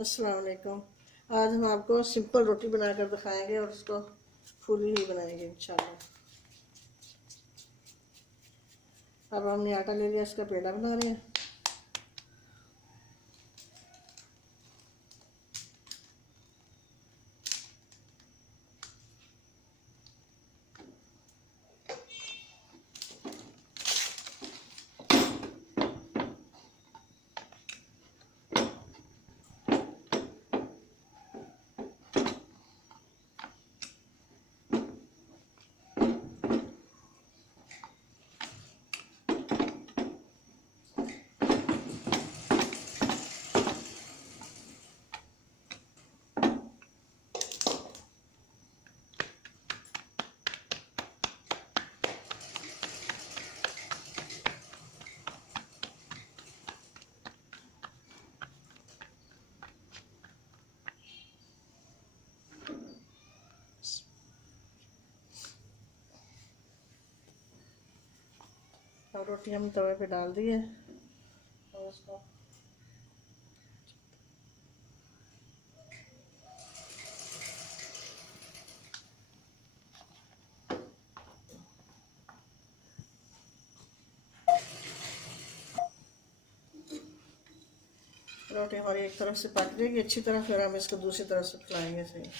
अस्सलाम वालेकुम। आज हम आपको सिंपल रोटी बनाकर दिखाएंगे और उसको फूली हुई बनाएंगे इंशाल्लाह। अब हमने आटा ले लिया, इसका पेड़ा बना रहे हैं। और रोटी हम तवे पे डाल दी है और उसको रोटी हमारी एक तरफ से पक जाएगी अच्छी तरह, फिर हम इसको दूसरी तरफ से फैलाएंगे सही।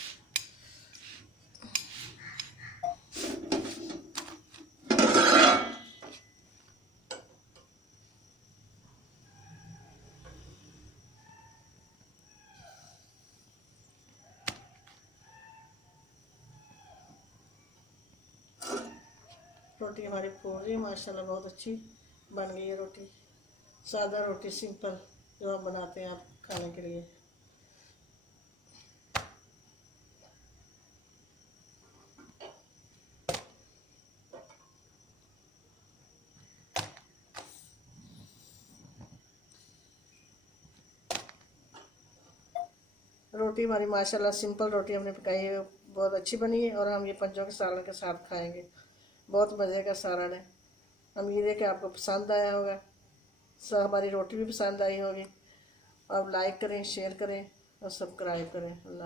रोटी हमारी फूल रही है माशाल्लाह, बहुत अच्छी बन गई है रोटी। सादा रोटी सिंपल जो हम बनाते हैं आप खाने के लिए। रोटी हमारी माशाल्लाह सिंपल रोटी हमने पकाई है, बहुत अच्छी बनी है और हम ये पंजों के सालन के साथ खाएंगे। बहुत मज़े का सालन है। उम्मीद है कि आपको पसंद आया होगा, हमारी रोटी भी पसंद आई होगी। आप लाइक करें, शेयर करें और सब्सक्राइब करें। अल्लाह।